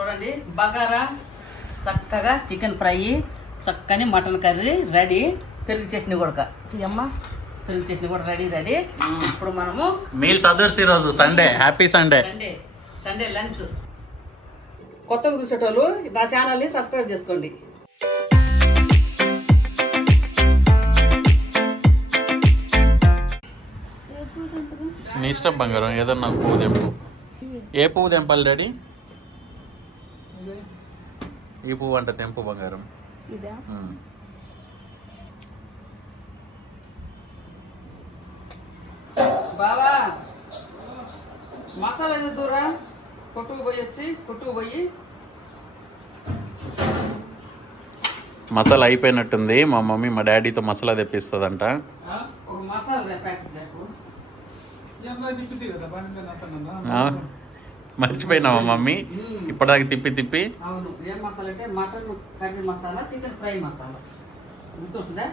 చూడండి బగారా చక్కగా chicken fry చక్కని మటన్ కర్రీ రెడీ. పెరుగు చట్నీ కూడా అమ్మ పెరుగు చట్నీ కూడా రెడీ. ఇప్పుడు మనము మీల్స్ అదర్స్ ఈరోజు Sunday. Happy Sunday. Sunday lunch. కొత్తగా చూసేటోళ్ళు నా ఛానల్ని సబ్స్క్రైబ్ చేసుకోండి. నీ ఇష్టం బంగారం, ఏదన్నా పువ్వు తెంపు. ఏ పువ్వు తెంపాలి డాడీ? ఈ పువ్వు అంటే తెంపు బంగారం. బావా మసాలా దూరా కొట్టుకు పోయి మసాలా అయిపోయినట్టుంది. మా మమ్మీ మా డాడీతో మసాలా తెప్పిస్తుందంట. ఒక మసాలా ప్యాకెట్ చెప్పు. మర్చిపోయినావా మమ్మీ? ఇప్పటిదాకా తిప్పి అవును. ఏం మసాలా అంటే mutton curry masala, chicken fry masala. గుర్తుంటుందా?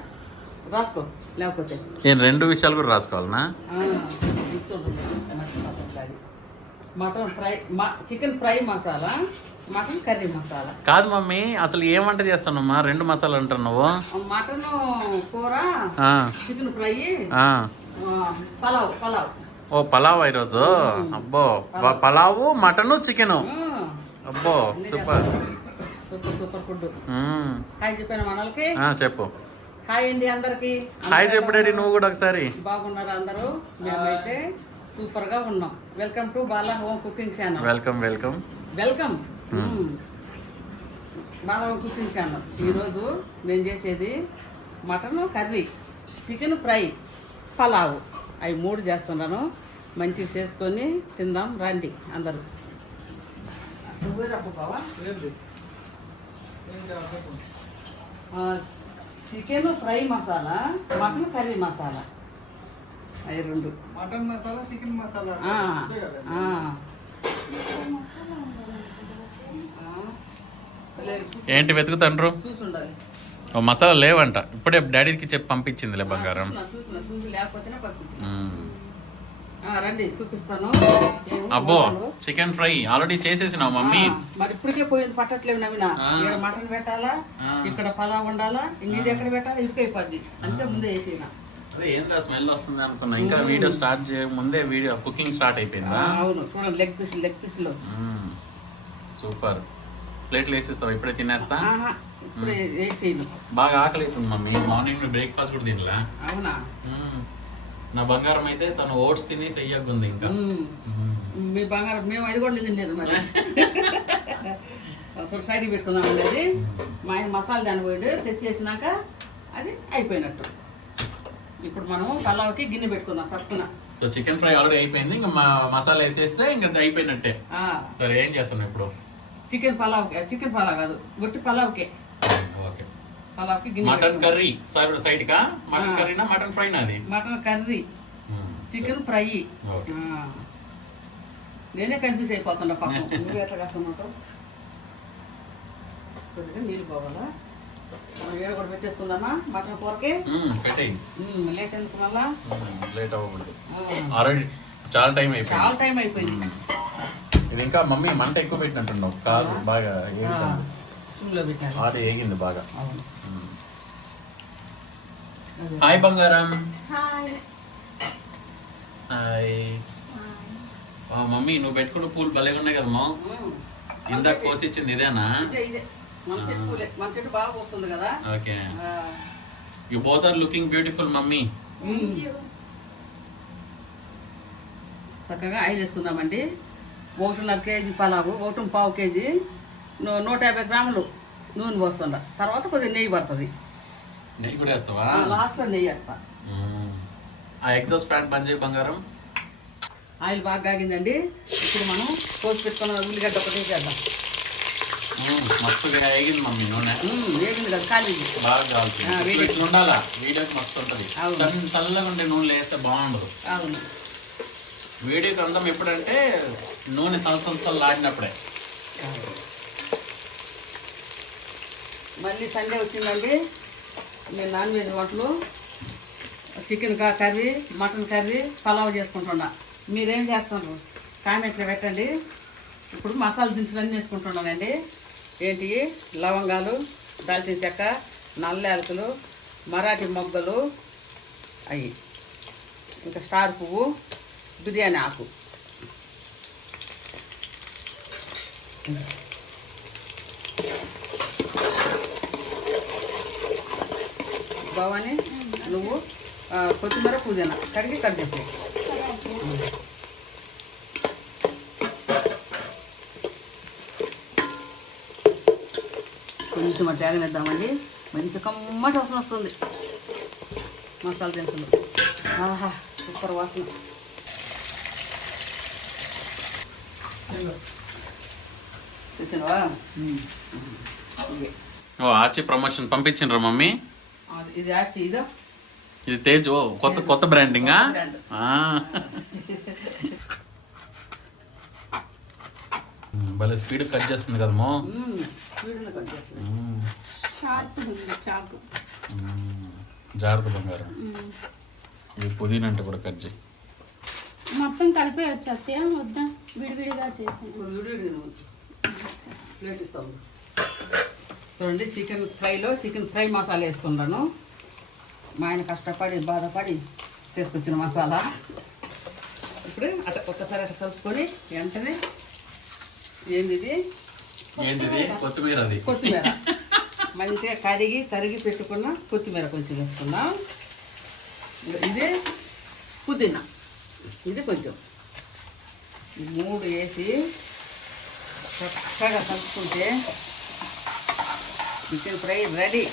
రాసుకో. లేకపోతే నేను 2 విషయాలు కూడా రాసుకోవాలనా? గుర్తుంటుంది. Mutton fry, chicken fry masala, mutton curry masala. కాదు మమ్మీ, అసలు ఏం వంట చేస్తానమ్మా? 2 మసాలా అంటున్నావు. మటన్ కూర, చికెన్ ఫ్రై, పలావ్. ఓ పలావ్ ఈరోజు. అబ్బో, పలావు, మటన్, చికెన్. అబ్బో సూపర్ ఫుడ్. హాయ్ చెప్పాను మనల్కి. చెప్పు. హాయ్ అండి అందరికి. హాయ్ చెప్పు డాడీ నువ్వు కూడా ఒకసారి. బాగున్నారు అందరూ? మేమైతే సూపర్ గా ఉన్నాం. Welcome to Bala home cooking channel. Welcome Bala home cooking channel. ఈరోజు నేను చేసేది mutton curry, chicken fry, pulao. అవి 3 చేస్తున్నాను. మంచిగా చేసుకొని తిందాం రండి అందరూ. నువ్వే రప్పు బావా. Chicken fry masala, mutton curry masala. అవి 2. Mutton masala, chicken masala. ఏంటి వెతుకుతాండ్రు? చూసుండాలి. మసాలా లేవంట. ఇప్పుడే డాడీకి చెప్పి పంపించిందిలే బంగారం. రండి చూపిస్తాను. అబ్బో చికెన్ ఫ్రై ఆల్రెడీ చేసేసినావు మమ్మీ. మరి ఇప్పటికే పోయింది పట్టట్లేవు నవ్వినా. ఇక్కడ మటన్ పెట్టాలా, ఇక్కడ పలావ్ ఉండాలా, ఇది ఎక్కడ పెట్టాలా, ఇరుకైపోద్ది. అంతే ముందే వేసినా. అదే ఏంటో స్మెల్ వస్తుంది అనుకున్నా. ఇంకా వీడియో స్టార్ట్ చేయ ముందే వీడియో కుకింగ్ స్టార్ట్ అయిపోయిందా? అవును చూడండి. లెగ్ పీస్ లో సూపర్. ప్లేట్లు వేసిస్తావా? ఇప్పుడే తినేస్తా. ఇప్పుడే చేయను. బాగా ఆకలి అవుతుంది మమ్మీ. మార్నింగ్ బ్రేక్ఫాస్ట్ కూడా తినలా. అవునా? నా బంగారం అయితే తను ఓట్స్ తిని చెయ్యకుంది. ఇంకా మీ బంగారం మేము అది కూడా తినలేదు. మరి అసలు సైడ్కి పెట్టుకుందాం అనేది. మా ఆయన మసాలా దానిపోయాడు, తెచ్చేసినాక అది అయిపోయినట్టు. ఇప్పుడు మనం పలావ్కి గిన్నె పెట్టుకుందాం పక్కన. సో చికెన్ ఫ్రై ఆల్రెడీ అయిపోయింది. ఇంకా మసాలా వేసేస్తే ఇంకా అయిపోయినట్టే. సరే ఏం చేస్తాను ఇప్పుడు? చికెన్ పలావ్ కాదు, గుట్టి పలావ్కే. ఓకే. పలావ్కి గిన్నె. మటన్ కర్రీ సైడ్ కా? మటన్ కర్రీనా మటన్ ఫ్రైనా? అది మటన్ కర్రీ, చికెన్ ఫ్రై. నేనే కన్ఫ్యూజ్ అయిపోతున్నా పాపం. నువ్వు ఎట్లా కాస్తున్నావు? కొద్దిగా నీళ్ళు పోవాలా? మనం ఏడు కూడా పెట్టేసుకుందామా మటన్ కూరకి? పెట్టేయి. లేట్ ఎందుకు మళ్ళా? లేట్ అవ్వకూడదు. ఆల్రెడీ చాలా టైం అయిపోయింది. ఇది ఇంకా మమ్మీ మంట ఎక్కువ పెట్టినట్టున్నావు. కాలు బాగా ఆడి ఏగింది బాగా. హాయ్ బంగారం. హాయ్. మమ్మీ నువ్వు పెట్టుకున్న పూలు భలేగా ఉన్నాయి కదమ్మా. ఇందాక కోసిచ్చింది ఇదేనా? మన చెట్టు బాగా పోతుంది కదా. Okay. You both are looking beautiful mummy. చక్కగా ఆయిల్ వేసుకుందామండి. 1.5 కేజీ పలావు, 1.25 కేజీ 150 గ్రాములు నూనె పోస్తుండ. తర్వాత కొద్దిగా నెయ్యి పడుతుంది. నెయ్యి కూడా వేస్తావా? లాస్ట్లో నెయ్యి వేస్తా. ఆ ఎగ్జాస్ట్ ఫ్యాన్ బంద్ చేయి బంగారం. ఆయిల్ బాగా కాగిందండి. ఇప్పుడు మనం కోసి పెట్టుకున్న ఉల్లిగడ్డ ఒకటి చేద్దాం. మస్తుగా వేగింది మమ్మీ నూనె. వేగింది కదా, కాలింది బాగా కావాలి. ఉండాలా వీడియోకి మస్తు ఉంటుంది. చల్లగా ఉండే నూనెలు వేస్తే బాగుండదు. అవును. వీడియోకి అందం ఎప్పుడంటే నూనె సంవత్సరాలు ఆడినప్పుడే. మళ్ళీ సండే వచ్చిందండి. నేను నాన్ వెజ్ వంటలు chicken curry, mutton curry, pulao చేసుకుంటున్నా. మీరేం చేస్తున్నారు? కామెంట్లో పెట్టండి. ఇప్పుడు మసాలా దినుసులు అన్నీ వేసుకుంటున్నానండి. ఏంటి, లవంగాలు, దాల్చిన చెక్క, నల్ల యాలకులు, మరాఠీ మొగ్గలు, అవి ఇంకా స్టార్ పువ్వు, బిర్యానీ ఆకు. బావాని నువ్వు కొత్తిమీర, పుదీనా కడిగి కట్ చేసి కొంచెం తేగనిద్దామండి. మంచి కమ్మటి వాసన వస్తుంది మసాలా దినుసులు. ఆహా, సూపర్ వాసన. తెచ్చినవా? ఇదే. ఓ ఆచి ప్రమోషన్ పంపించిండ్రా మమ్మీ? ఇది ఆచి, ఇదో ఇది తేజ్. ఓ కొత్త బ్రాండింగా? భలే స్పీడ్ కట్ చేస్తుంది కదమ్మో. స్పీడ్లో కట్ చేస్తుంది. జాగ్రత్త బంగారం. ఇది పుదీనా అంటే కూడా కట్ చేయి. మొత్తం కలిపే వచ్చేస్తే వద్దా, విడివిడిగా చేసాను. ప్లేట్ ఇస్తాము. చూడండి, చికెన్ ఫ్రై మసాలా వేసుకున్నాను. మా ఆయన కష్టపడి బాధపడి తీసుకొచ్చిన మసాలా. ఇప్పుడు ఒక్కసారి అట్లా కలుపుకొని వెంటనే ఏంది కొత్తిమీర. కొత్తిమీర మంచిగా కడిగి తరిగి పెట్టుకున్న కొత్తిమీర కొంచెం వేసుకుందాం. ఇదే పుదీనా, ఇది కొంచెం, ఈ 3 వేసి చక్కగా కలుపుకుంటే చికెన్ ఫ్రై రెడీ.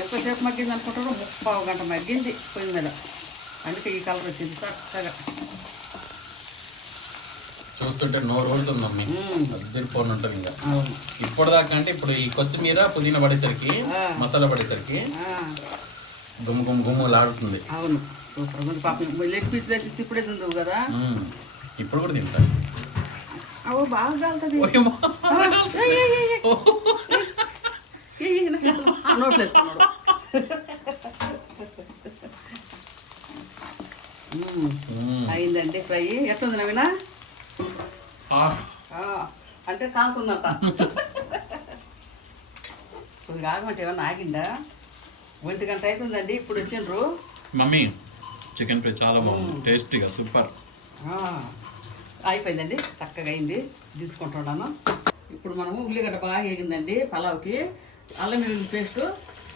ఎంతసేపు మగ్గింది అనుకుంటారో, 30 గంట మగ్గింది పొయ్యి మీద. అందుకే ఈ కలర్ వచ్చింది చక్కగా. చూస్తుంటే నోరు ఊరుతుంది మమ్మీ. అద్దరిపోని ఉంటుంది ఇంకా. అవును, ఇప్పటిదాకా అంటే ఇప్పుడు ఈ కొత్తిమీర, పుదీనా పడేసరికి, మసాలా పడేసరికి గుమ్ము లాడుతుంది. అవును, సూపర్ ఉంది. పాపం లెగ్ పీస్ వేసి ఇప్పుడే తిందువు కదా. ఇప్పుడు కూడా తింటా. అవు బాగా కాలుతుంది. నోట్లు వేసుకున్నాడు. అయిందండి ఫ్రై. ఎట్లుంది నవీనా? అంటే కాకుందంట. ఇప్పుడు కాకమంటే ఏమన్నా ఆగిందా? 1 గంట అవుతుందండి. ఇప్పుడు వచ్చిండ్రు. మమ్మీ చికెన్ ఫ్రై చాలా బాగుంది, టేస్టీగా సూపర్. అయిపోయిందండి, చక్కగా అయింది. దించుకుంటున్నాను. ఇప్పుడు మనము ఉల్లిగడ్డ బాగా వేగిందండి. పలావ్కి అల్లం వెల్లుల్లి పేస్ట్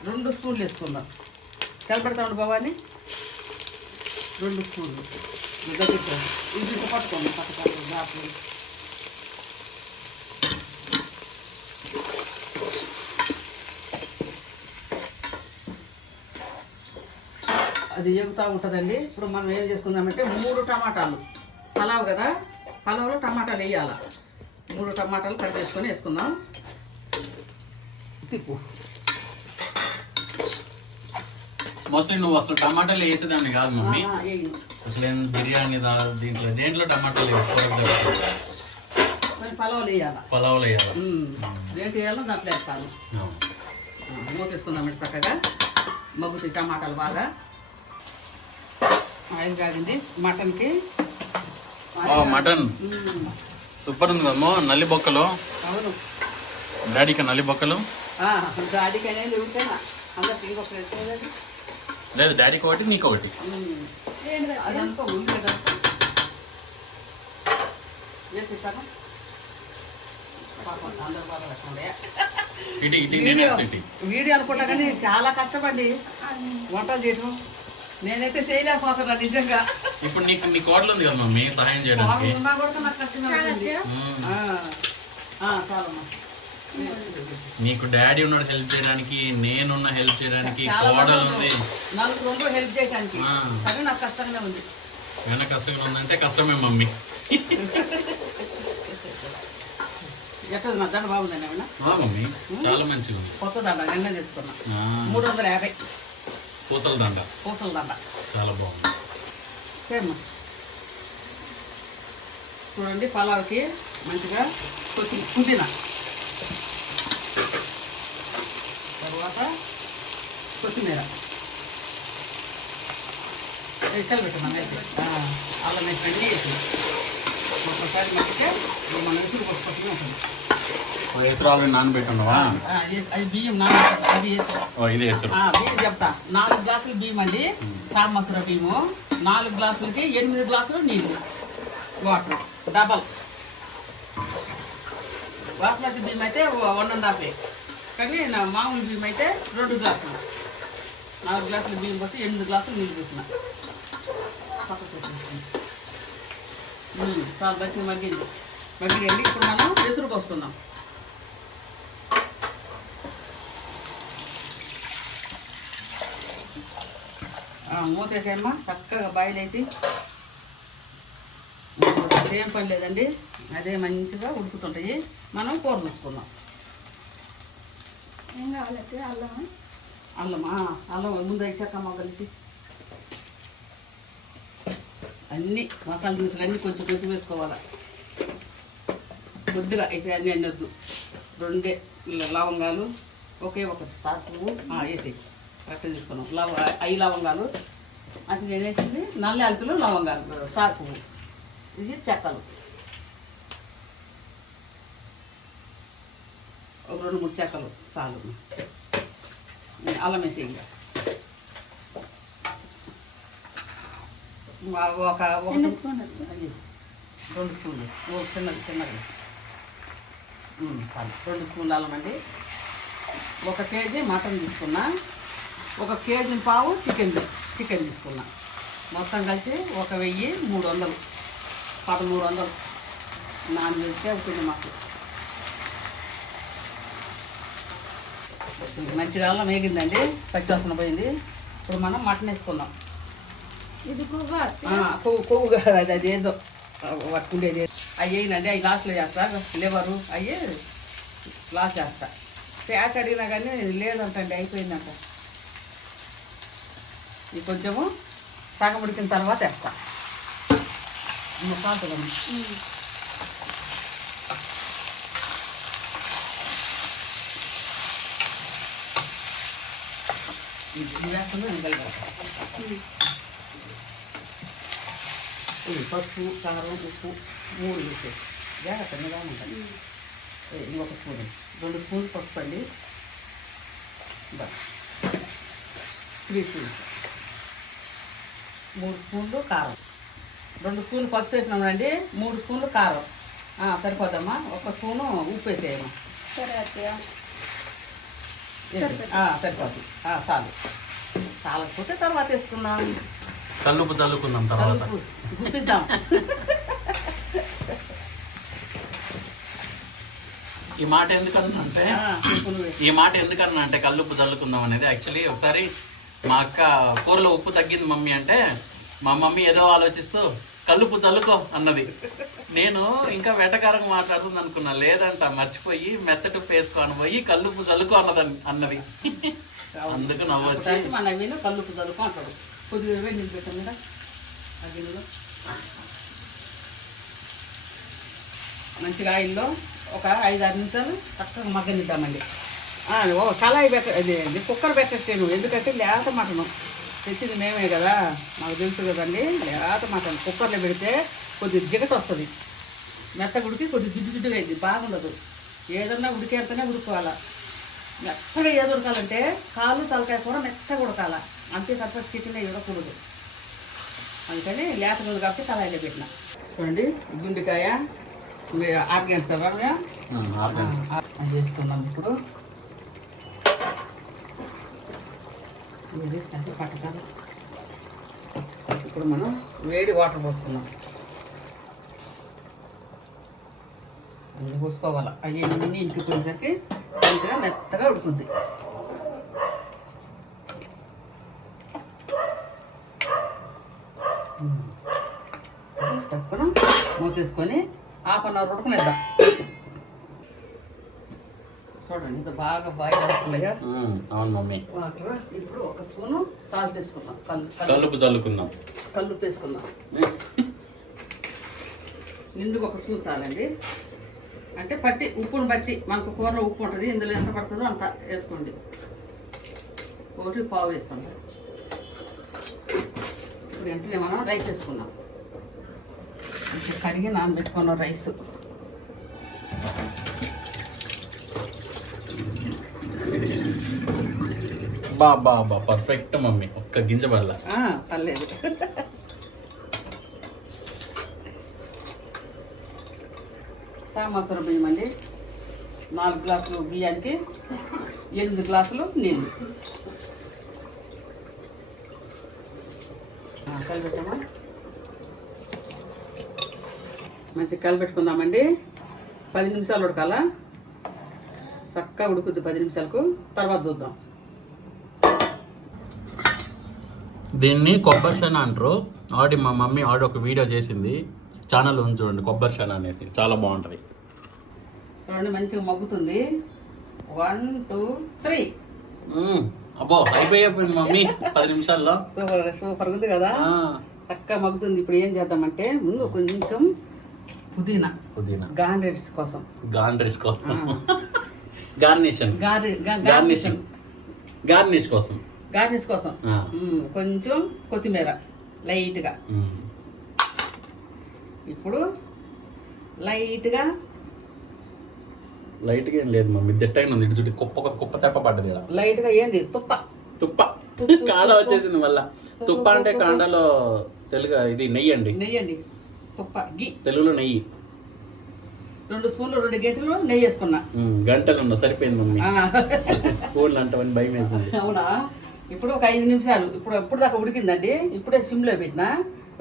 2 స్పూన్లు వేసుకుందాం. కలపెడతామండి బాబాని. 2 స్పూన్లు ఇది పట్టుకోండి. పట్టుకోండి దాపు. అది ఎగుతూ ఉంటుందండి. ఇప్పుడు మనం ఏం చేసుకుందామంటే 3 టమాటాలు. పలావ్ కదా, పలావ్లో టమాటాలు వేయాలి. 3 టమాటాలు కట్ చేసుకొని వేసుకుందాం. తిప్పు. మోస్ట్లీ నువ్వు అసలు టమాటాలు వేసేదాన్ని కాదు మమ్మీ. అసలు బిర్యానీ దీంట్లో దేంట్లో టమాటాలు పలావులు వేయాలి. పలావులు వేయాలి. దేంట్లో వేయాలో దాంట్లో వేస్తాను. మూతేసుకుందామండి చక్కగా. మగ్గుతాయి టమాటాలు బాగా. ఆయిల్ కాగింది మటన్కి. మటన్ సూపర్ ఉంది కదమ్మో. నల్లి బొక్కలు. అవును, డాడీకి నల్లి బొక్కలు. డాడీకి అనేది ఉంటేనా అందరికి ఇంకొకటి వేసుకోలేదు. లేదు, డాడీకి ఒకటి, నీకు ఒకటి. అదంతా ఉల్లిగడ్డ వేసిస్తాను. అందరు బాగా పెట్టండి. వీడియో అనుకుంటా కానీ చాలా కష్టపడి వంటలు చేయడం. నేనైతే చేయలేకపోతున్నా నిజంగా. ఇప్పుడు నీ కోడలు ఉంది కదా మమ్మీ సహాయం చేయడానికి. ఉన్నా కూడా నాకు కష్టంగా ఉంటుంది. చాలమ్మా. నీకు డాడీ ఉన్నాడు హెల్ప్ చేయడానికి, నేనున్న హెల్ప్ చేయడానికి, కోడలు ఉంది. 4 రోజులు హెల్ప్ చేయడానికి. కానీ నాకు కష్టంగా ఉంది. ఏమైనా కష్టంగా ఉందంటే కష్టమే మమ్మీ. ఎట్లా నా దండ బాగుందండి ఏమన్నా? మమ్మీ చాలా మంచిగా ఉంది. కొత్త దండ నిన్న తెచ్చుకున్నా. 350. పూసల దండ. పూసల దండ చాలా బాగుంది. సేమ్ చూడండి. పలావ్కి మంచిగా పుదీనా, తర్వాత కొత్తిమీర కలిపెట్టున్నాను. అయితే అల్లం వేసి వేసి ఒక్కసారి మట్టితే మనం ఎసురు కొట్టుకుంటూనే ఉంటుంది. ఎసురు ఆల్రెడీ నానబెట్టున్నావా? అది బియ్యం నానబెట్టాలి. అది ఎసురు. ఇది ఎసురు. బియ్యం చెప్తా. 4 గ్లాసులు బియ్యం అండి, సామసూర బియ్యము. 4 గ్లాసులకి 8 గ్లాసులు నీళ్ళు, వాటర్ డబల్. బాస్మతి బియ్యం అయితే 1.5, కానీ నా మామూలు బియ్యం అయితే 2 గ్లాసులు. 4 గ్లాసులు బియ్యం పోసి 8 గ్లాసులు నీళ్ళు పోసిన. చాలా మంచిగా మగ్గింది. మగ్గిరండి. ఇప్పుడు మనం ఎసురు పోసుకుందాం. మూతేసేమ్మా, చక్కగా బాయిల్ అయితే ఏం పని లేదండి. అదే మంచిగా ఉడుకుతుంటాయి. మనం కూర చూసుకుందాం. ఏం కావాలంటే అల్లమా? అల్లం ముందు వేసాక మొగ్గలికి అన్నీ మసాలా దినుసులు అన్నీ కొంచెం కొంచెం వేసుకోవాలి. కొద్దిగా అయితే అన్నీ వద్దు. 2 లవంగాలు, ఒకే ఒక స్టార్ పువ్వు వేసి కరెక్ట్ తీసుకున్నాం. 5 లవంగాలు అంటే నేను వేసింది నల్ల అలుపులు, లవంగాలు, స్టార్ పువ్వు, ఇది చెక్కలు, ఒక 2-3 చెక్కలు చాలు. అల్లం వేసి ఇంకా ఒక 2 స్పూన్లు, చిన్నది చాలు. 2 స్పూన్లు అల్లం అండి. 1 కేజీ మటన్ తీసుకున్నా, 1 కేజీ పావు చికెన్ తీసుకున్నా. మొత్తం కలిసి 1300, 1300 నాన్-వెజ్ అవుతుంది మాకు. మంచిగా అల్లం వేగిందండి, పచ్చివాసన పోయింది. ఇప్పుడు మనం మటన్ వేసుకుందాం. ఇది కొవ్వా? కొవ్వు కాదు, అది ఏదో పట్టుకుండేది. అవి వేయనండి, అవి లాస్ట్లో చేస్తా. లివరు అవి లాస్ట్ చేస్తా. ఫ్యాట్ అడిగినా కానీ లేదంటండి, అయిపోయిందంట. ఇది కొంచెము సగం ఉడికిన తర్వాత వేస్తా. కాలుతుంది. ఇది వేస్తుంది. ఇది పసుపు, కారం, ఉప్పు 3 వేసేది. జాగ్రత్త నిదానం ఉంటుంది. ఇంకొక స్పూన్, 2 స్పూన్లు పసుపు అండి, 3 స్పూన్స్, 3 స్పూన్లు కారం, 2 స్పూన్లు పసుపు వేసినామండి, 3 స్పూన్లు కారం సరిపోద్దమ్మా. 1 స్పూను ఉప్పు వేసేయమ్మా. సరే అత్తయ్య, సరిపోతుంది. చాలు. చాలకపోతే తర్వాత వేసుకుందాం. కల్లుపు చల్లుకుందాం తర్వాత. గుప్పిద్దాం. ఈ మాట ఎందుకన్నా అంటే కల్లుప్పు చల్లుకుందాం అనేది యాక్చువల్లీ ఒకసారి మా అక్క కూరలో ఉప్పు తగ్గింది మమ్మీ అంటే, మా మమ్మీ ఏదో ఆలోచిస్తూ కల్లుప్పు చల్లుకో అన్నది. నేను ఇంకా వెటకారంగా మాట్లాడుతుంది అనుకున్నా, లేదంట మర్చిపోయి మెత్తటి వేసుకొని పోయి కల్లుప్పు చల్లుకో అన్నది. అందుకు నవ్వొచ్చి మన నవీను కల్లుప్పు చల్లుకో అంటాడు. కొద్దిగా నీళ్ళు పెట్టాం కదా ఆ గిన్నెలో. మంచిగా ఆయిల్లో ఒక 5-6 నిమిషాలు చక్కగా మగ్గనిద్దామండి. కళాయి అది కుక్కర్ పెట్టేస్తాను, ఎందుకంటే లేత మటను తెచ్చింది మేమే కదా, మాకు తెలుసు కదండి. లేత మటన్ కుక్కర్లో పెడితే కొద్దిగా జిగట వస్తుంది. మెత్తగా ఉడికి కొద్దిగా జిడ్డుగా అయింది, బాగుండదు. ఏదన్నా ఉడికేంతనే ఉడుకోవాలా. మెత్తగా ఏది ఉడకాలంటే కాలు తలకాయ కూర మెత్తగా ఉడకాల, అంతే తప్ప చికెన్ ఇవ్వకూడదు. అందుకని లేతగా ఉంది కాబట్టి కళాయిలో పెట్టిన. చూడండి గుండెకాయ ఆర్గాన్స్ తర్వాత వేస్తున్నాం. ఇప్పుడు పట్టకాల. ఇప్పుడు మనం వేడి వాటర్ పోసుకున్నాం. అన్నీ పోసుకోవాలి. అవన్నీ ఇంకిపోయేసరికి మంచిగా మెత్తగా ఉడుకుద్ది. టక్కున మూసేసుకొని 1/2 అవర్ ఉడకనిద్దాం. చూడండి ఇంత బాగా బాయిల్ అవుతున్నాయా. అవును మమ్మీ. వాటర్ ఇప్పుడు 1 స్పూను సాల్ట్ వేసుకుందాం. కల్లుప్పు చల్లుకుందాం. కల్లుప్పు వేసుకుందాం. నిండుగా 1 స్పూన్ చాలండి. అంటే ఉప్పును బట్టి మనకు కూరలో ఉప్పు ఉంటుంది, ఇందులో ఎంత పడుతుందో అంత వేసుకోండి. 1 పావు వేస్తాం. ఇప్పుడు వెంటనే మనం రైస్ వేసుకుందాం. కొంచెం కడిగి నానబెట్టుకున్న రైస్. బా పర్ఫెక్ట్ మమ్మీ, ఒక్క గింజ పడలా. పర్లేదు. సామాసర బియ్యం అండి. 4 గ్లాసులు బియ్యానికి 8 గ్లాసులు నీళ్ళు. కలిపెట్టామా, మంచిగా కలిపెట్టుకుందామండి. 10 నిమిషాలు ఉడకాల. చక్కగా ఉడుకుద్ది 10 నిమిషాలకు. తర్వాత చూద్దాం. దీన్ని కొబ్బరి శన అంటారు. మా మమ్మీ ఒక వీడియో చేసింది, ఛానల్ ఉంది చూడండి, కొబ్బరి శన అనేసి, చాలా బాగుంటుంది. చూడండి మంచిగా మగ్గుతుంది. 1 2 3. అబ్బో అయిపోయింది మమ్మీ 10 నిమిషాల్లో. సూపర్ ఉంది కదా, చక్కగా మగ్గుతుంది. ఇప్పుడు ఏం చేద్దామంటే ముందు కొంచెం పుదీనా గార్నిష్ కోసం కొంచెం కొత్తిమీర లైట్గా. ఇప్పుడు లైట్గా ఏం లేదు మమ్మీ, దిట్టగా ఉంది. ఇటు చుట్టూ కుప్ప తెప్ప పడ్డది. లైట్గా ఏంది తుప్ప కాండ వచ్చేసింది మళ్ళా. తుప్ప అంటే కాండలో తెలుగు ఇది నెయ్యి అండి. తుప్ప తెలుగులో నెయ్యి. 2 స్పూన్లు 2 గంటలు నెయ్యి వేసుకున్నా. గంటలు సరిపోయింది మమ్మీ. స్పూన్లు అంటామని భయం వేసింది. అవునా. ఇప్పుడు ఒక 5 నిమిషాలు, ఇప్పుడు దాకా ఉడికిందండి. ఇప్పుడే సిమ్లో పెట్టినా.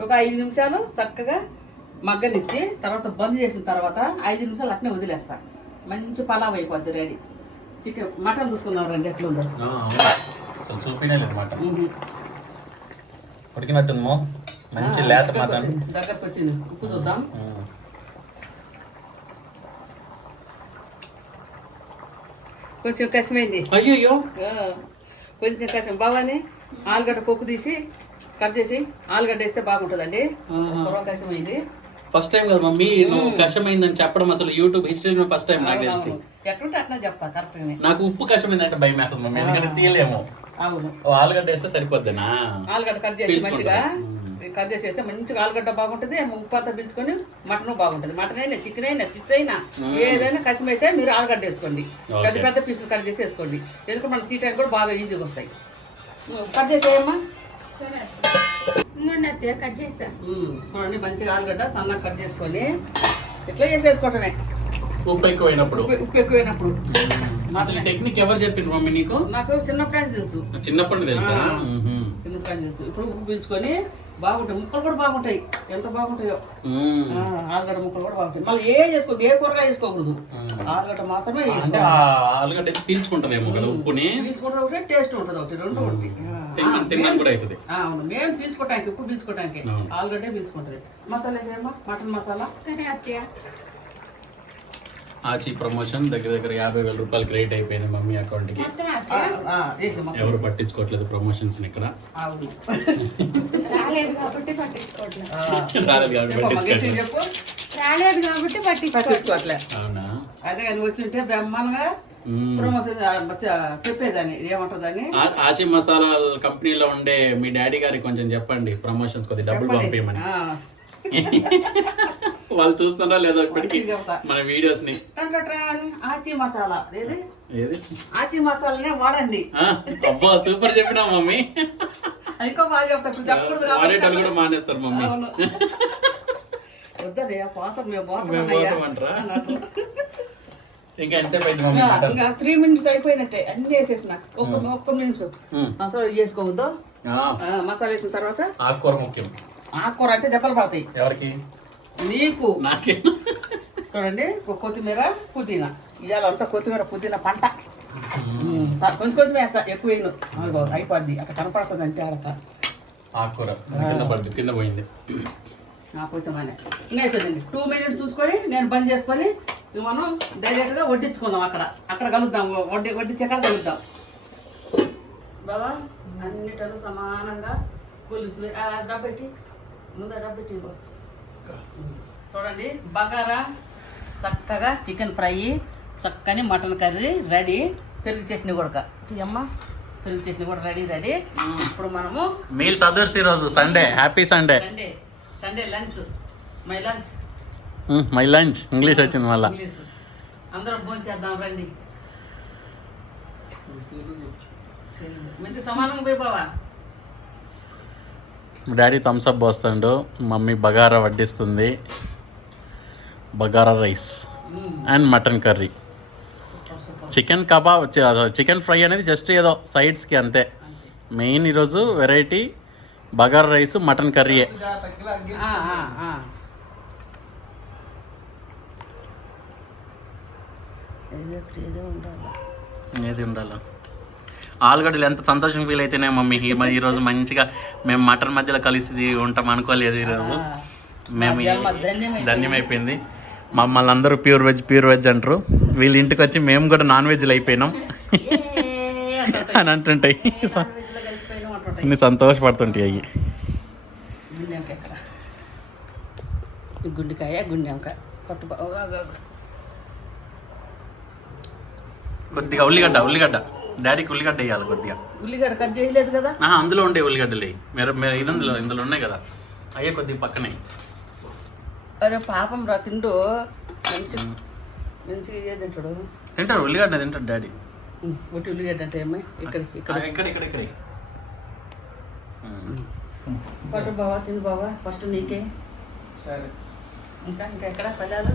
ఒక 5 నిమిషాలు చక్కగా మగ్గనిచ్చి తర్వాత బంద్ చేసిన తర్వాత 5 నిమిషాలు అట్నే వదిలేస్తా. మంచి పలావ్ అయిపోద్ది రెడీ. మటన్ చూసుకుందాం రండి ఎట్లా ఉందో. అసలు చూపినే లేదు మటన్. ఉడికినట్టుందో మంచి లేత మటన్. దగ్గరకు వచ్చింది. ఉప్పు చూద్దాం. కొంచెం కష్టమైంది. అయ్యో కొంచెం కష్టం. బాగానే ఆలుగడ్డ పొక్కు తీసి కట్ చేసి ఆలుగడ్డ వేస్తే బాగుంటుందండి. కష్టమైంది. ఫస్ట్ టైం కదా మమ్మీ నువ్వు కష్టమైందని చెప్పడం, అసలు యూట్యూబ్ హిస్టరీలో ఫస్ట్ టైం నాకు తెలిసి. ఎట్లుంటే అట్లా చెప్తా కరెక్ట్. నాకు ఉప్పు కష్టమైందంటే భయం వేస్తుంది మమ్మీ, ఎందుకంటే తీయలేము. అవును, ఆలుగడ్డ వేస్తే సరిపోద్దినా. ఆలుగడ్డ కట్ చేసి మంచిగా కట్ చేసి వేస్తే మంచిగా ఆలుగడ్డ బాగుంటుంది. ఉప్పు అంతా పీల్చుకొని మటన్ బాగుంటుంది. మటన్ అయినా చికెన్ అయినా ఫిష్ అయినా ఏదైనా కష్టమైతే మీరు ఆలుగడ్డ వేసుకోండి. పెద్ద పెద్ద పీసులు కట్ చేసి వేసుకోండి. ఎందుకంటే మనకు తీయడానికి కూడా బాగా ఈజీగా వస్తాయి. కట్ చేసేయమ్మా. కట్ చేసా. చూడండి మంచిగా ఆలుగడ్డ సన్నగా కట్ చేసుకొని ఇట్లా చేసేసుకోవటమే. ఉప్పు ఎక్కువైనప్పుడు. అసలు టెక్నిక్ ఎవరు చెప్పిండ్రు మమ్మీ నీకు? నాకు చిన్నప్పుడే తెలుసు. చిన్నప్పుడు తెలుసా? చిన్నప్పుడే తెలుసు. ఇప్పుడు ఉప్పు పీల్చుకొని బాగుంటాయి. ముక్కలు కూడా బాగుంటాయి. ఎంత బాగుంటాయో ఆలుగడ్డ ముక్కలు కూడా బాగుంటాయి. మళ్ళీ ఏ కూరగా వేసుకోకూడదు. ఆలుగడ్డ మాత్రమే. ఆలుగడ్డ పీల్చుకుంటదేమో కదా ఉప్పుని. పీల్చుకుంటే ఒకటి టేస్ట్ ఉంటుంది, ఒకటి రెండు ఉంటాయి. తిన్నాక కూడా అవుతుంది. అవును, మేము పీల్చుకోవటానికి ఉప్పు పీల్చుకోవటానికి ఆలుగడ్డ పీల్చుకుంటుంది. మసాలా వేసేయమ్మా. మటన్ మసాలా. సరే అత్తయ్య. ఆచి ప్రమోషన్ దగ్గర 50,000 రూపాయలు క్రెడిట్ అయిపోయింది మమ్మీ అకౌంట్ కి. ఎవరు పట్టించుకోవట్లేదు ప్రమోషన్స్ ఇక్కడ. రాలేదు కాబట్టి పట్టించుకోవట్లేదు. అవునా? అదే కానీ వచ్చి ఉంటే బ్రహ్మాండంగా ప్రమోషన్ చెప్పేదాన్ని. ఏమంటుందని ఆచి మసాలా కంపెనీలో ఉండే మీ డాడీ గారికి కొంచెం చెప్పండి, ప్రమోషన్స్ కొద్ది డబ్బులు పంపించమని. వాళ్ళు చూస్తున్నారా లేదా ఇప్పటికి మన వీడియోస్ ని. ఆచి మసాలా ఆచి మసాలానే వాడండి. అబ్బా సూపర్ చెప్పినా మమ్మీ. ఇంకా బాగా చెప్తా. చెప్పకూడదు వాడేటోళ్ళు కూడా మానేస్తారు మమ్మీ. వద్దరే పోతాం ఇంకా ఎంతసేపు అయింది మమ్మీ? ఇంకా 3 minutes అయిపోయినట్టే. అన్ని వేసేసిన. ఒక్క నిమిషం మసాలా చేసుకోవద్దు. మసాలా వేసిన తర్వాత ఆకుకూర ముఖ్యం. ఆకుకూర అంటే దెబ్బలు పడతాయి. ఎవరికి? నీకు. నాకే. చూడండి కొత్తిమీర పుదీనా. ఇవాళ అంతా కొత్తిమీర పుదీనా పంట. కొంచెం వేస్తా, ఎక్కువ వేయను. అయిపోద్ది అక్కడ కనపడుతుంది అంటే ఆడక. ఆకుకూర కింద పోయింది. కొంచెం అయిపోయిందండి. 2 minutes చూసుకొని నేను బంద్ చేసుకొని మనం డైరెక్ట్గా వడ్డించుకుందాం. అక్కడ కలుద్దాం. వడ్డించి ఎక్కడ కలుద్దాం బాబా. అన్నిటిలో సమానంగా పులుసు డబ్బెట్టి ముందు డబ్బెట్టి. చూడండి బగారా చక్కగా చికెన్ ఫ్రై, చక్కని మటన్ కర్రీ రెడీ. పెరుగు చట్నీ కూడా అమ్మ. పెరుగు చట్నీ కూడా రెడీ. ఇప్పుడు మనము మీల్స్ అదర్స్ ఈరోజు Sunday. Happy Sunday. Sunday lunch my lunch. My lunch English వచ్చింది మళ్ళా. ఇంగ్లీష్. అందరం భోజనం చేద్దాం రండి. తెలుగు. మంచి సమానంగా పోయి బావా. డాడీ థమ్స్అప్ పోస్తాడు, మమ్మీ బగారా వడ్డిస్తుంది. Bagara rice and mutton curry. Super super. Chicken kebab, chicken fry అనేది జస్ట్ ఏదో సైడ్స్కి అంతే. మెయిన్ ఈరోజు వెరైటీ బగారా రైస్ మటన్ కర్రీయే. ఆ, ఆ, ఆ. ఏదో ఉండాలి. ఏది ఉండాలి. ఆలుగడ్డలు ఎంత సంతోషం ఫీల్ అయితేనే మమ్మీ ఈరోజు మంచిగా మేము మటన్ మధ్యలో కలిసి ఉంటాం అనుకోలేదు ఈరోజు. మేము ధన్యమైపోయింది. మమ్మల్ని అందరూ ప్యూర్ వెజ్ అంటారు. వీళ్ళ ఇంటికి వచ్చి మేము కూడా నాన్ వెజ్లు అయిపోయినాం అని అంటుంటాయి. అన్ని సంతోషపడుతుంటాయి అవి. గుండెకాయ గుండెంకాయ పట్టు కొద్దిగా ఉల్లిగడ్డ డాడీకి ఉల్లిగడ్డ వేయాలి కొద్దిగా. ఉల్లిగడ్డ కట్ చేయలేదు కదా. అందులో ఉండే ఉల్లిగడ్డలు మీరు ఇందులో ఉన్నాయి కదా, అయ్యే కొద్దిగా పక్కనే. అరే పాపం రా తింటూ మంచిగా ఏ తింటాడు. తింటారు ఉల్లిగడ్డ తింటాడు డాడీ. ఒకటి ఉల్లిగడ్డ అంటే ఏమై ఇక్కడ పట్టు బావా తింది బావా ఫస్ట్ నీకే. సరే. ఇంకా ఎక్కడ పదాలు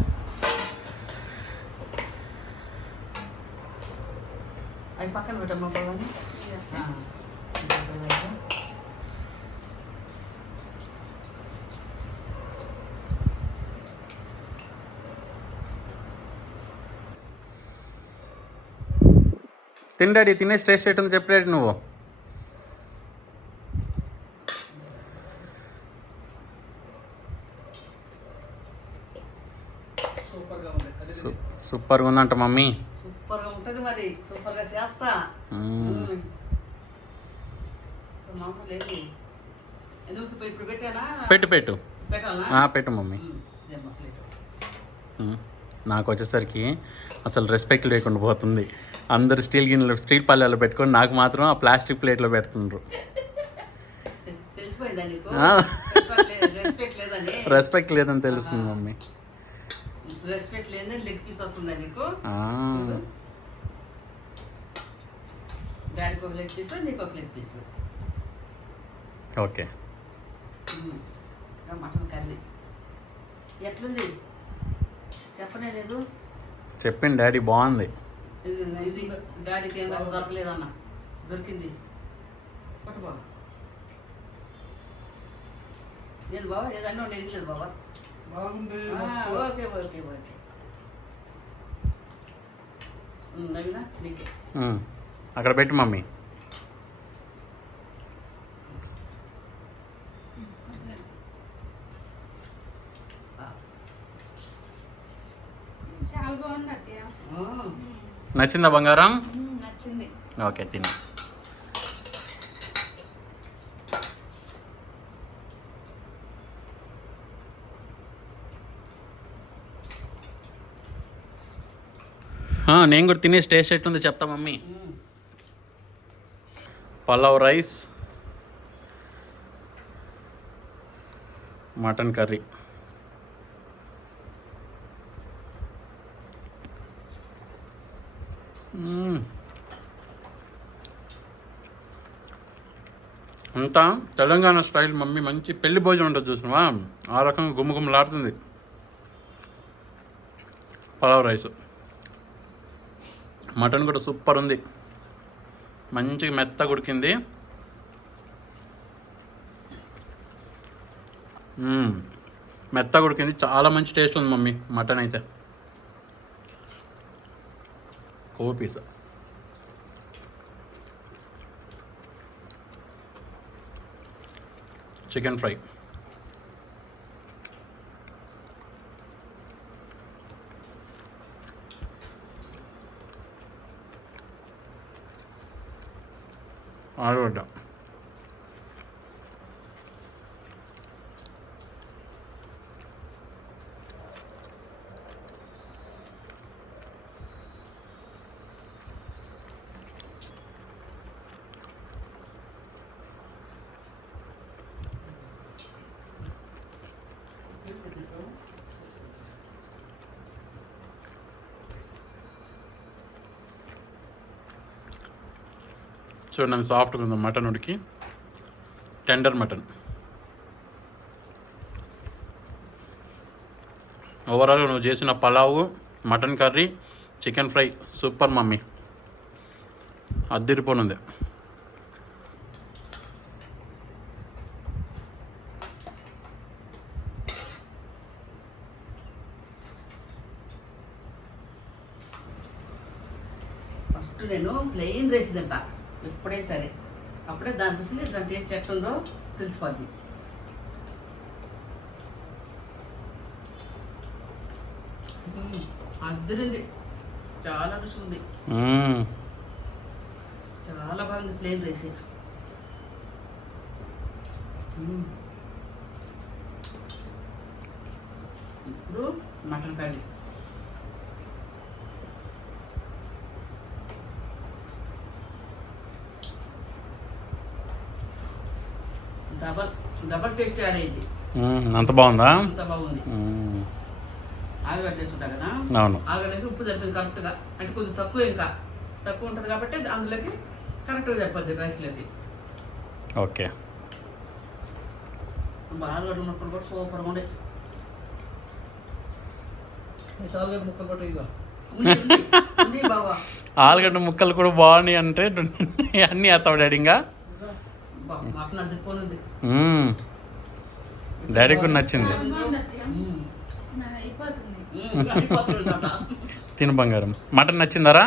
అవి పక్కన పెట్టమ్మా బాబాని. తిండాడి తినే స్ట్రెస్ ఎట్టుంది చెప్పాడు నువ్వు. సూపర్గా ఉంది. అది సూపర్గా ఉందంట మమ్మీ. సూపర్గా ఉంటుంది మరి. సూపర్గా చేస్తా. మామూలు ఏంటి నువ్వు ఇప్పుడు పెట్టానా? పెట్టు పెట్టాలా? పెట్టు మమ్మీ. నాకు వచ్చేసరికి అసలు రెస్పెక్ట్ లేకుండా పోతుంది. అందరు స్టీల్ పల్లెల్లో పెట్టుకొని నాకు మాత్రం ఆ ప్లాస్టిక్ ప్లేట్లో పెడుతుండ్రు. తెలిసిపోయిందా నీకు? రెస్పెక్ట్ లేదని తెలుస్తుంది మమ్మీ. రెస్పెక్ట్ లేదని లెగ్ పీస్ వస్తుందా నీకు? డాడీకి ఒక లెగ్ పీస్, నీకు ఒక leg piece. Okay. Mutton curry ఎట్లుంది చెప్పనే లేదు. చెప్పింది డాడీ బాగుంది. ఇది డాడీకి ఏం దొరకలేదన్న, దొరికింది. పట్టు బాబా. నేను బాబా ఏదన్నా నేను లేదు బాబా. బాగుంది. Okay okay okay. నవీనా నీకే. అక్కడ పెట్టు మమ్మీ. చాలా బాగుంది అత్తయ్య. నచ్చిందా బంగారం? నచ్చింది. ఓకే తిను. నేను కూడా తినే టేస్ట్ ఎట్లుంది చెప్తా mummy. Pulao rice, mutton curry. అంతా తెలంగాణ స్టైల్ మమ్మీ. మంచి పెళ్లి భోజనం ఉంటుంది చూసినావా, ఆ రకంగా గుమ్మగుమ్మలాడుతుంది. పలావ్ రైస్, మటన్ కూడా సూపర్ ఉంది. మంచిగా మెత్తగా ఉడికింది. మెత్తగా ఉడికింది, చాలా మంచి టేస్ట్ ఉంది మమ్మీ మటన్ అయితే. కొవ్వు పీస్. Chicken fry. ఆలుగడ్డ. చూడండి సాఫ్ట్గా ఉంది మటన్ ఉడికి, టెండర్ మటన్. ఓవరాల్ నువ్వు చేసిన pulao, mutton curry, chicken fry super mummy, అద్దిరిపోనుంది. ఫస్ట్ నేను ప్లెయిన్ రైస్ తింటా ఎప్పుడైనా సరే, అప్పుడే దాని రుచి దాని టేస్ట్ ఎట్టుందో తెలిసిపోద్ది. అద్దరింది, చాలా రుచి ఉంది, చాలా బాగుంది ప్లెయిన్ రైస్. ఇప్పుడు mutton curry. Double taste add అయింది. అంత బాగుందా? అంత బాగుంది. ఆలుగడ్డ వేసుకుంటా కదా, అవును. ఆలుగడ్డకి ఉప్పు సరిపోయింది కరెక్ట్గా, అంటే కొద్దిగా తక్కువ, ఇంకా తక్కువ ఉంటుంది కాబట్టి అందులోకి కరెక్ట్గా సరిపోద్ది రైస్లోకి. ఓకే. ఆలుగడ్డ ముక్కలు కూడా సూపర్గా ఉండే. ఆలుగడ్డ ముక్కలు పట్టు ఇక ఉంది బాబా. ఆలుగడ్డ ముక్కలు కూడా బాగున్నాయి అంటే అన్నీ వేస్తావు డాడీ ఇంకా? మటన్ అదిరిపోనుంది. డాడీ కూడా నచ్చింది. తిను బంగారం. మటన్ నచ్చిందరా?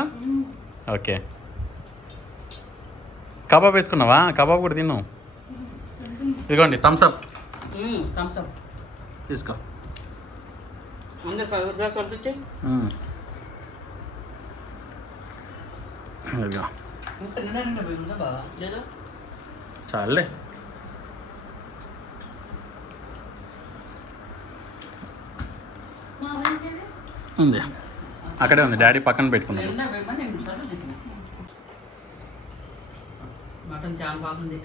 ఓకే. కబాబ్ వేసుకున్నావా? కబాబ్ కూడా తిను. ఇదిగోండి థమ్స్అప్ తీసుకో. ఇదిగో చాలే. ఉంది అక్కడే ఉంది, డాడీ పక్కన పెట్టుకున్నాడు. మటన్ చాలా బాగుంది.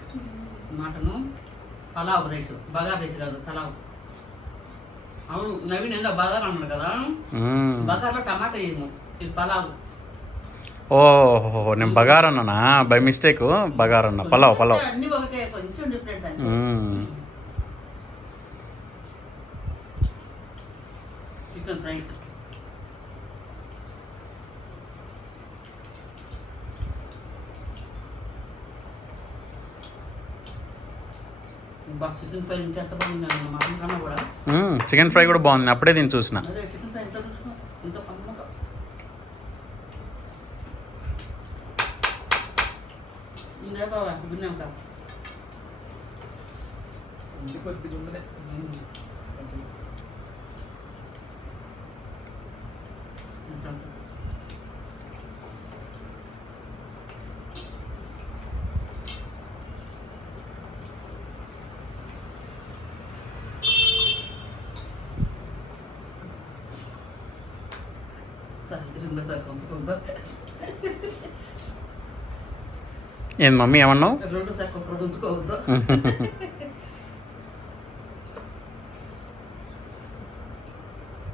Mutton pulao rice, bagara rice కాదు పలావ్. అవును, నవీన్ ఏదో బగార్ అన్నాడు కదా, బగార్లో టమాటా వేయము, ఇది పలావ్. ఓహో, నేను బగార్ అన్నానా బై మిస్టేక్? బగార్ అన్నా, పలావ్ పలావ్. అన్ని ఒకటే, కొంచెం different. Chicken fry. Chicken fry ఇంకెంత బాగుంది, మటన్ కన్నా కూడా. చికెన్ ఫ్రై కూడా బాగుంది, అప్పుడే దీన్ని చూసిన. అదే చికెన్ ఫ్రై ఎంత చూసుకో, ఎంత పన్నగా. ఇందే బాబా విన్నాక కొద్దిగా ఉన్నదే. రెండోసారి కొంచుకుందా, ఏంది మమ్మీ ఏమన్నావు? రెండోసారి కుక్కర్ ఉంచుకోవద్దు.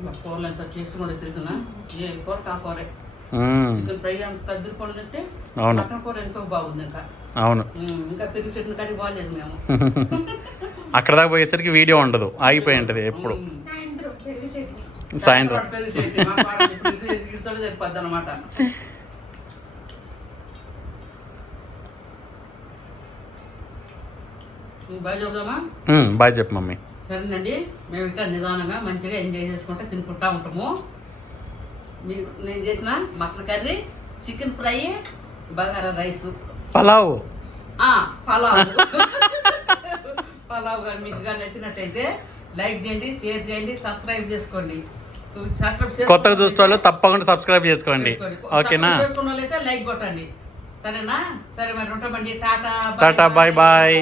మా కూరలు ఎంత టేస్ట్ కూడా తెలిసిన, ఏ కూర కాకూరే. చికెన్ ఫ్రై అంత తగ్గిపోయిందంటే మటన్ కూర ఎంతో బాగుంది. ఇంకా అవును, ఇంకా పెరుగు చెట్టు కడిగి బాగాలేదు మేము. అక్కడ దాకా పోయేసరికి వీడియో ఉండదు, ఆగిపోయి ఉంటుంది ఎప్పుడు. సాయంత్రం పెరుగు చెట్టు వీటితో సరిపోద్ది అనమాట. బాగా చెప్దామా? బాయ్ చెప్పు మమ్మీ. సరేనండి, మేము ఇట్లా నిదానంగా మంచిగా ఎంజాయ్ చేసుకుంటే తినుకుంటా ఉంటాము. నేను చేసిన mutton curry, chicken fry, bagara rice, pulao. Pulao కానీ మీకు కానీ నచ్చినట్టయితే లైక్ చేయండి, షేర్ చేయండి, సబ్స్క్రైబ్ చేసుకోండి. కొత్తగా చూసే వాళ్ళు తప్పకుండా సబ్స్క్రైబ్ చేసుకోండి. ఓకేనా? చేసుకున్న వాళ్ళైతే లైక్ కొట్టండి. సరేనా? సరే మరి ఉంటామండి. Tata tata, bye bye.